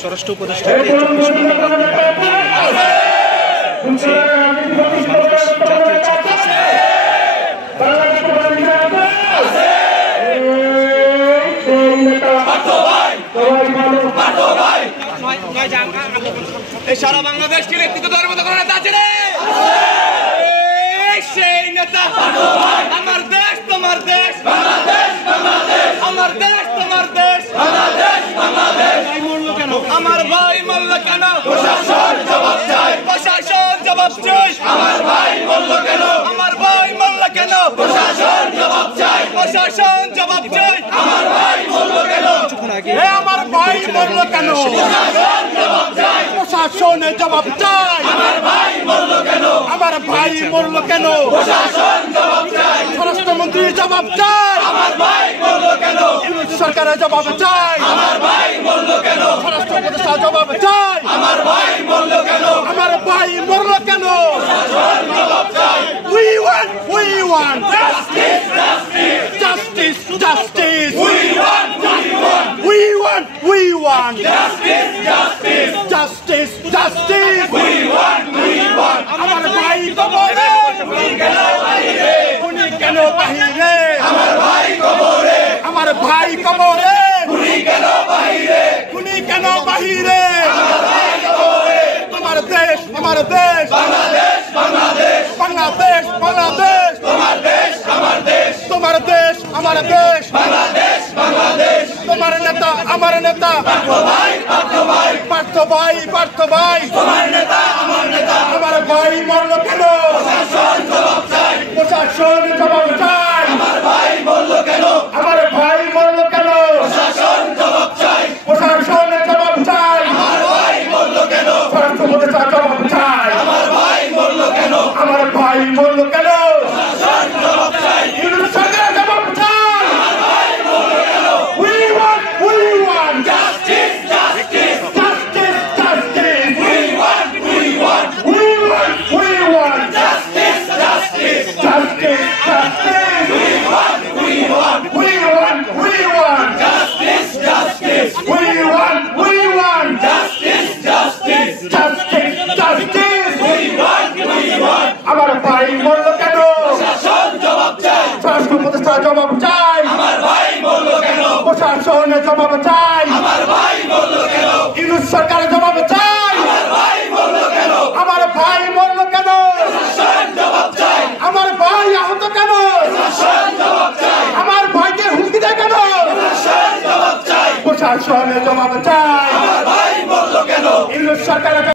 স্বরাষ্ট্র উপদেষ্টা সারা বাংলাদেশ কি নেতৃত্ব দেওয়ার মতো কোনো নেতা আছে রে? সেই নেতা আমার দেশ তোমার দেশ, আমার দেশ তোমার দেশ, আমার ভাই মরল কেন? প্রশাসন জবাব চাই, প্রশাসন জবাব চাই। আমার ভাই মরল কেন? আমার ভাই মরল কেন? প্রশাসন জবাব চাই, প্রশাসন জবাব চাই। আমার ভাই মরল কেন? আমার ভাই মরল কেন? প্রশাসন জবাব চাই, প্রশাসনে জবাব চাই। আমার ভাই মরল কেন? আমার ভাই মরল কেন? প্রশাসন জবাব চাই, স্বরাষ্ট্রমন্ত্রীর জবাব চাই। আমার ভাই মরল কেন? সরকারের জবাব চাই। আমার ভাই মরল কেন? স্বরাষ্ট্র উপদেষ্টা জবাব চাই। আমার ভাই মরল কেন? আমার ভাই মরল কেন? প্রশাসন জবাব চাই। We want justice, justice, justice. We want justice, justice, justice. We want. আমার ভাই কবরে, খুনি কেন বাহিরে? খুনি কেন বাহিরে? আমার ভাই কবরে, আমার ভাই কবরে, খুনি কেন বাহিরে? খুনি কেন বাহিরে? আমার ভাই কবরে। আমার দেশ, আমার দেশ, বাংলাদেশ, বাংলাদেশ, বাংলাদেশ, বাংলাদেশ, তোমার দেশ, আমার দেশ, তোমার দেশ, আমার দেশ, বাংলাদেশ, বাংলাদেশ, তোমার নেতা, আমার নেতা, পার্থ ভাই, পার্থ ভাই, পার্থ ভাই, পার্থ ভাই, তোমার নেতা, আমার নেতা। আমার ভাই মরল কেন? প্রশাসন জবাব চাই, প্রশাসন জবাব চাই। আমার ভাই মরল কেন? আমার ভাই মরল কেন? প্রশাসন জবাব চাই, প্রশাসন জবাব চাই। আমার ভাই মরল কেন? স্বরাষ্ট্র উপদেষ্টা জবাব চাই। আমার ভাই মরল কেন? আমার ভাই মরল কেন? প্রশাসন জবাব চাই, সরকার জবাব চাই। আমার ভাই মরল কেন? We want justice, justice, justice, justice. We want justice, justice, justice, justice. We want justice, justice. We want justice, justice, justice, justice. We want. আমার ভাই মরল কেন? প্রশাসন জবাব চাই, স্বরাষ্ট্র উপদেষ্টা জবাব চাই। আমার ভাই মরল কেন? প্রশাসনের জবাব চাই। আমার ভাই মরল কেন? ইউনূস সরকারের জবাব চাই। আমার ভাই মরল কেন? আমার ভাই মরল কেন? প্রশাসন জবাব চাই। আমার ভাই আহত কেন? প্রশাসন জবাব চাই। আমার ভাইকে হুমকি দেয় কেন? প্রশাসন জবাব চাই, প্রশাসনের জবাব চাই। আমার ভাই মরল কেন? ইউনূস সরকারের